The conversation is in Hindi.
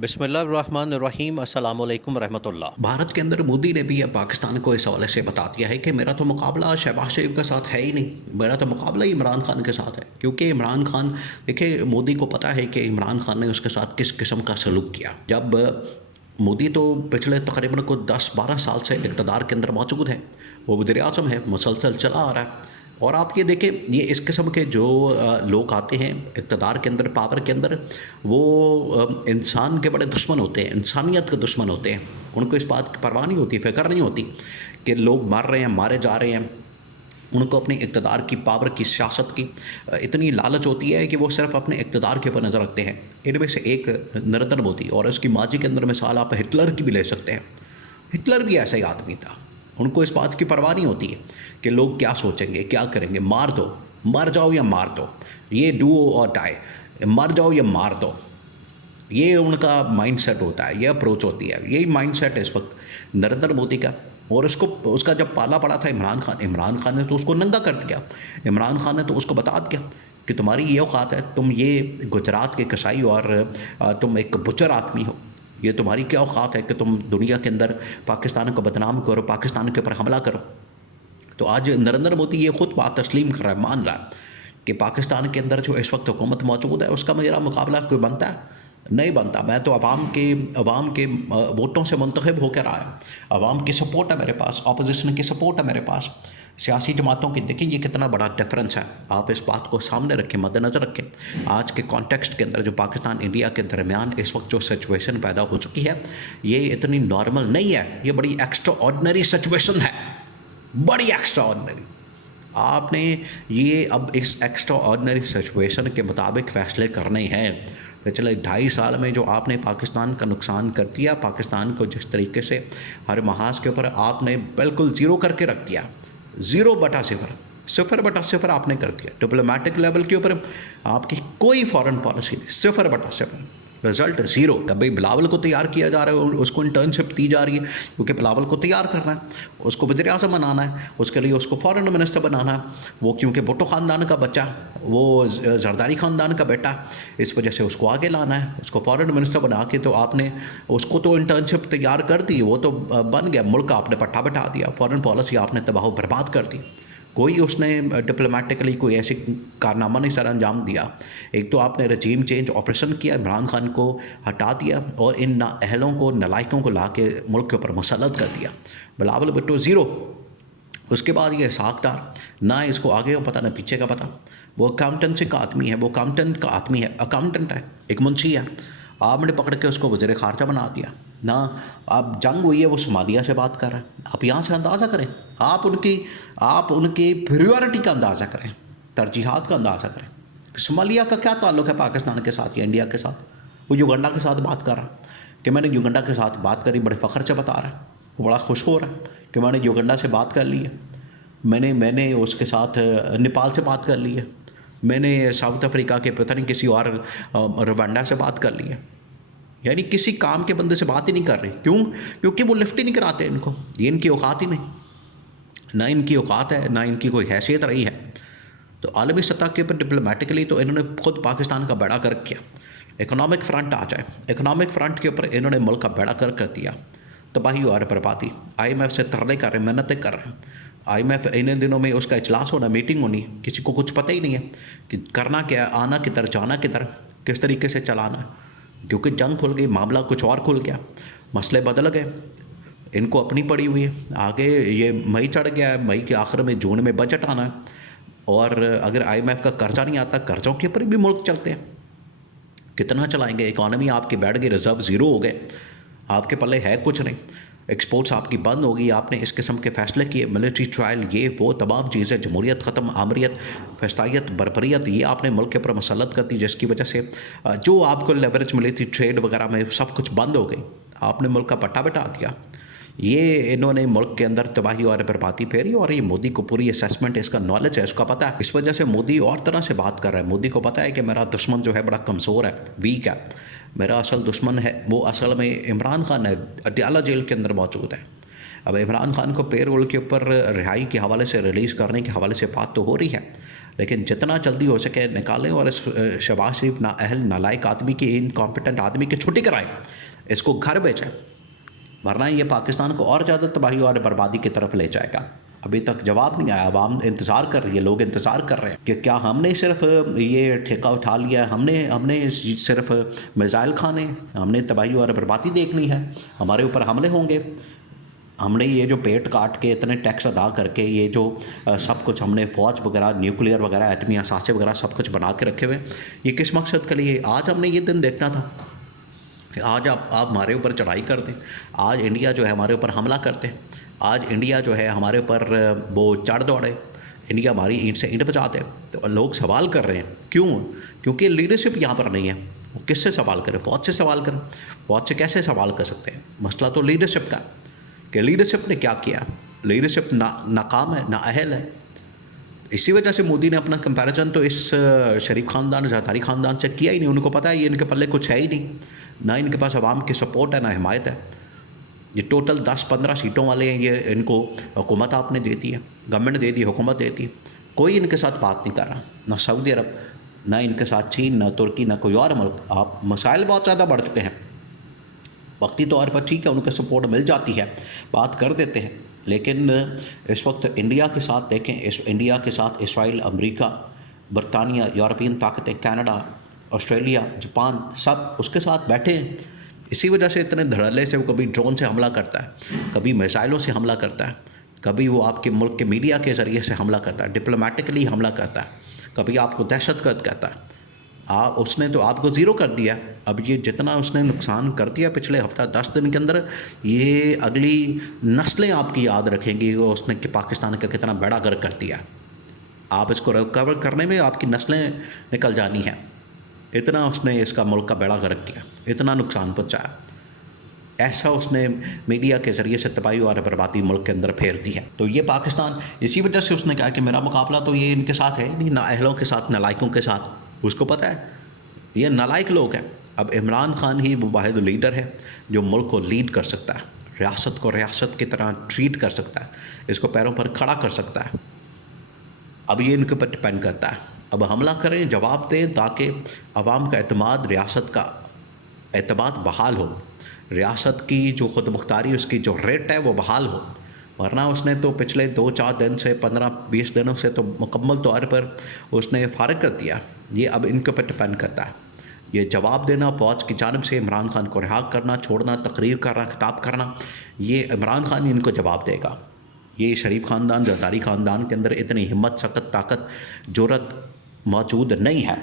बिस्मिल्लाहिर्रहमानिर्रहीम अस्सलाम वालेकुम रहमतुल्लाह। भारत के अंदर मोदी ने भी अब पाकिस्तान को इस हवाले से बता दिया है कि मेरा तो मुकाबला शहबाज शरीफ के साथ है ही नहीं, मेरा तो मुकाबला ही इमरान खान के साथ है। क्योंकि इमरान खान, देखिए, मोदी को पता है कि इमरान खान ने उसके साथ किस किस्म का सलूक किया। जब मोदी तो पिछले तकरीबन को 10-12 साल से इक़्तिदार के अंदर मौजूद है, वो वज़ीर-ए-आज़म है, मुसलसल चला आ रहा है। और आप ये देखें, ये इस किस्म के जो लोग आते हैं इक़्तिदार के अंदर, पावर के अंदर, वो इंसान के बड़े दुश्मन होते हैं, इंसानियत के दुश्मन होते हैं। उनको इस बात की परवाह नहीं होती, फ़िक्र नहीं होती कि लोग मर रहे हैं, मारे जा रहे हैं। उनको अपने इक़्तिदार की, पावर की, सियासत की इतनी लालच होती है कि वो सिर्फ अपने इक़्तिदार के ऊपर नज़र रखते हैं। इनमें से एक नरेंद्र मोदी, और उसकी माजी के अंदर मिसाल आप हिटलर की भी ले सकते हैं। हिटलर भी ऐसा ही आदमी था। उनको इस बात की परवाह नहीं होती है कि लोग क्या सोचेंगे, क्या करेंगे। मार दो, मर जाओ या मार दो, ये डू और डाई, मर जाओ या मार दो, ये उनका माइंडसेट होता है, ये अप्रोच होती है। यही माइंडसेट है इस वक्त नरेंद्र मोदी का। और उसका जब पाला पड़ा था इमरान खान ने तो उसको नंगा कर दिया। इमरान खान ने तो उसको बता दिया कि तुम्हारी ये औकात है, तुम ये गुजरात के कसाई और तुम एक बुचर आदमी हो। ये तुम्हारी क्या औकात है कि तुम दुनिया के अंदर पाकिस्तान को बदनाम करो, पाकिस्तान के ऊपर हमला करो। तो आज नरेंद्र मोदी ये खुद बात तस्लीम कर रहा है, मान रहा है कि पाकिस्तान के अंदर जो इस वक्त हुकूमत मौजूद है उसका मेरा मुकाबला कोई बनता है? नहीं बनता। मैं तो अवाम के वोटों से मुंतखब होकर आया। अवाम की सपोर्ट है मेरे पास, अपोजिशन की सपोर्ट है मेरे पास, सियासी जमातों की। देखिए ये कितना बड़ा डिफरेंस है। आप इस बात को सामने रखें, मद्देनज़र रखें। आज के कॉन्टेक्स्ट के अंदर जो पाकिस्तान इंडिया के दरमियान इस वक्त जो सिचुएशन पैदा हो चुकी है, ये इतनी नॉर्मल नहीं है, ये बड़ी एक्स्ट्रा ऑर्डनरी सिचुएशन है, बड़ी एक्स्ट्रा ऑर्डनरी। आपने ये अब इस एक्स्ट्रा ऑर्डनरी सिचुएशन के मुताबिक फ़ैसले करने हैं। पिछले 2.5 साल में जो आपने पाकिस्तान का नुकसान कर दिया, पाकिस्तान को जिस तरीके से हर महाज के ऊपर आपने बिल्कुल ज़ीरो करके रख दिया, 0/0, 0/0 आपने कर दिया। डिप्लोमेटिक लेवल के ऊपर आपकी कोई फॉरेन पॉलिसी नहीं, 0/0, रिजल्ट ज़ीरो। कभी बिलावल को तैयार किया जा रहा है, उसको इंटर्नशिप दी जा रही है, क्योंकि बिलावल को तैयार करना है, उसको वज़ीर-ए-आज़म बनाना है, उसके लिए उसको फॉरेन मिनिस्टर बनाना है। वो क्योंकि भुट्टो ख़ानदान का बच्चा, वो जरदारी ख़ानदान का बेटा, इस वजह से उसको आगे लाना है, उसको फॉरेन मिनिस्टर बना के। तो आपने उसको तो इंटर्नशिप तैयार कर दी, वो तो बन गया, मुल्क का आपने पट्टा बिठा दिया, फॉरेन पॉलिसी आपने तबाह बर्बाद कर दी। कोई उसने डिप्लोमेटिकली कोई ऐसी कारनामा नहीं सर अंजाम दिया। एक तो आपने रजीम चेंज ऑपरेशन किया, इमरान खान को हटा दिया और इन नाअहलों को, नलायकों को ला के मुल्क के ऊपर मुसल्लत कर दिया। बिलावल भुट्टो ज़ीरो। उसके बाद ये इसहाक डार, ना इसको आगे का पता ना पीछे का पता। वो अकाउंटेंसी का आदमी है, वो अकाउंटेंट का आदमी है, अकाउंटेंट है, एक मुंशी है। आपने पकड़ के उसको वज़ीर ख़ारजा बना दिया ना। अब जंग हुई है, वो सोमालिया से बात कर रहे हैं। आप यहाँ से अंदाज़ा करें, आप उनकी प्रियोरिटी का अंदाज़ा करें, तरजीहात का अंदाज़ा करें। सोमालिया का क्या ताल्लुक़ है पाकिस्तान के साथ या इंडिया के साथ? वो युगांडा के साथ बात कर रहा है कि मैंने युगांडा के साथ बात करी, बड़े फ़ख्र से बता रहा है, वो बड़ा खुश हो रहा है कि मैंने युगांडा से बात कर ली है, मैंने उसके साथ नेपाल से बात कर ली है, मैंने साउथ अफ्रीका के पता नहीं किसी और रवांडा से बात कर ली है। यानी किसी काम के बंदे से बात ही नहीं कर रहे। क्यों? क्योंकि वो लिफ्ट ही नहीं कराते इनको, ये इनकी औकात ही नहीं, ना इनकी औकात है, ना इनकी कोई हैसियत रही है। तो आलमी सतह के ऊपर डिप्लोमेटिकली तो इन्होंने खुद पाकिस्तान का बेड़ा गर्क किया। इकोनॉमिक फ्रंट आ जाए, इकोनॉमिक फ्रंट के ऊपर इन्होंने मुल्क का बेड़ा गर्क कर दिया, तबाही और बर्बादी। IMF से तरले कर रहे हैं, मेहनतें कर रहे हैं। IMF इन दिनों में उसका इजलास होना, मीटिंग होनी, किसी को कुछ पता ही नहीं है कि करना क्या है, आना किधर, जाना किधर, किस तरीके से चलाना है। क्योंकि जंग खुल गई, मामला कुछ और खुल गया, मसले बदल गए, इनको अपनी पड़ी हुई है। आगे ये मई चढ़ गया है, मई के आखिर में जून में बजट आना है, और अगर IMF का कर्जा नहीं आता, कर्जों के ऊपर भी मुल्क चलते हैं। कितना चलाएंगे? इकॉनमी आपकी बैठ गई, रिजर्व ज़ीरो हो गए, आपके पल्ले है कुछ नहीं, एक्सपोर्ट्स आपकी बंद होगी। आपने इस किस्म के फ़ैसले किए, मिलिट्री ट्रायल, ये वो तमाम चीज़ें, जमहूरियत ख़त्म, आमरीत, फैस्तायत, बरबरीत, ये आपने मुल्क के ऊपर मसलत कर दी, जिसकी वजह से जो आपको लेवरेज मिली थी ट्रेड वगैरह में, सब कुछ बंद हो गई। आपने मुल्क का पट्टा बिठा दिया। ये इन्होंने मुल्क के अंदर तबाही और बर्बादी फेरी, और ये मोदी को पूरी असेसमेंट, इसका नॉलेज है, इसका पता है। इस वजह से मोदी और तरह से बात कर रहा है। मोदी को पता है कि मेरा दुश्मन जो है बड़ा कमज़ोर है, वीक है। मेरा असल दुश्मन है वो असल में इमरान खान है, अडयाला जेल के अंदर मौजूद है। अब इमरान खान को पेरोल के ऊपर रिहाई के हवाले से, रिलीज़ करने के हवाले से बात तो हो रही है, लेकिन जितना जल्दी हो सके निकालें और इस शहबाज शरीफ नाअहल नालायक आदमी की, इनकॉम्पिटेंट आदमी की छुट्टी कराएं, इसको घर भेजें, वरना ये पाकिस्तान को और ज़्यादा तबाही और बर्बादी की तरफ ले जाएगा। अभी तक जवाब नहीं आया, आवाम इंतज़ार कर रही है, लोग इंतज़ार कर रहे हैं कि क्या हमने सिर्फ ये ठेका उठा लिया, हमने सिर्फ मिसाइल खाने, हमने तबाही और बर्बादी देखनी है, हमारे ऊपर हमले होंगे, हमने ये जो पेट काट के इतने टैक्स अदा करके ये जो सब कुछ हमने फ़ौज वगैरह, न्यूक्लियर वगैरह, एटमी असासे वगैरह सब कुछ बना के रखे हुए, ये किस मकसद के लिए? आज हमने ये दिन देखना था कि आज आप हमारे ऊपर चढ़ाई कर दें, आज इंडिया जो है हमारे ऊपर हमला करते हैं, आज इंडिया जो है हमारे ऊपर वो चढ़ दौड़े, इंडिया हमारी ईंट से ईंट बचा दे। तो लोग सवाल कर रहे हैं, क्यों? क्योंकि लीडरशिप यहाँ पर नहीं है। वो किससे सवाल करें? फ़ौज से सवाल करें। फ़ौज से कैसे सवाल कर सकते हैं? मसला तो लीडरशिप का कि लीडरशिप ने क्या किया। लीडरशिप नाकाम है, नाअहल है। इसी वजह से मोदी ने अपना कंपैरिजन तो इस शरीफ ख़ानदान, ज़रदारी ख़ानदान से किया ही नहीं। उनको पता है ये इनके पल्ले कुछ है ही नहीं, ना इनके पास अवाम की सपोर्ट है, ना हिमायत है। ये टोटल 10-15 सीटों वाले हैं, ये इनको हुकूमत आपने दे दी है, गवर्नमेंट दे दी, हुकूमत दे दी। कोई इनके साथ बात नहीं कर रहा, ना सऊदी अरब, ना इनके साथ चीन, ना तुर्की, ना कोई और मुल्क। आप मसाइल बहुत ज़्यादा बढ़ चुके हैं। वक्ती तौर पर ठीक है, उनके सपोर्ट मिल जाती है, बात कर देते हैं, लेकिन इस वक्त इंडिया के साथ देखें, इस इंडिया के साथ इसराइल, अमेरिका, बरतानिया, यूरोपियन ताकतें, कनाडा, ऑस्ट्रेलिया, जापान, सब उसके साथ बैठे हैं। इसी वजह से इतने धड़ल्ले से वो कभी ड्रोन से हमला करता है, कभी मिसाइलों से हमला करता है, कभी वो आपके मुल्क के मीडिया के ज़रिए से हमला करता है, डिप्लोमेटिकली हमला करता है, कभी आपको दहशतगर्द कहता है। उसने तो आपको ज़ीरो कर दिया। अब ये जितना उसने नुकसान कर दिया पिछले हफ्ता 10 दिन के अंदर, ये अगली नस्लें आपकी याद रखेंगी वो उसने कि पाकिस्तान का कितना बड़ा गर्क कर दिया। आप इसको रिकवर करने में आपकी नस्लें निकल जानी हैं। इतना उसने इसका मुल्क का बेड़ा गर्क किया, इतना नुकसान पहुँचाया। ऐसा उसने मीडिया के ज़रिए से तबाही और बर्बादी मुल्क के अंदर फेर दी है। तो ये पाकिस्तान, इसी वजह से उसने कहा कि मेरा मुकाबला तो ये इनके साथ है नहीं, नाअहलों के साथ, नालायकों के साथ। उसको पता है ये नालायक लोग हैं। अब इमरान खान ही वो वाहिद लीडर है जो मुल्क को लीड कर सकता है, रियासत को रियासत की तरह ट्रीट कर सकता है, इसको पैरों पर खड़ा कर सकता है। अब ये इनके ऊपर डिपेंड करता है। अब हमला करें, जवाब दें, ताकि अवाम का एतमाद, रियासत का एतमाद बहाल हो, रियासत की जो खुद मुख्तारी उसकी जो रेट है वो बहाल हो। वरना उसने तो पिछले 2-4 दिन से 15-20 दिनों से तो मुकम्मल तौर पर उसने फारिग कर दिया। ये अब इनके ऊपर डिपेंड करता है। ये जवाब देना, फ़ौज की जानिब से इमरान खान को रिहा करना, छोड़ना, तकरीर करना, खिताब करना, ये इमरान खान ही इनको जवाब देगा। ये शरीफ ख़ानदान, ज़रदारी ख़ानदान के अंदर इतनी हिम्मत, सख्त, ताकत, जुर्रत मौजूद नहीं है।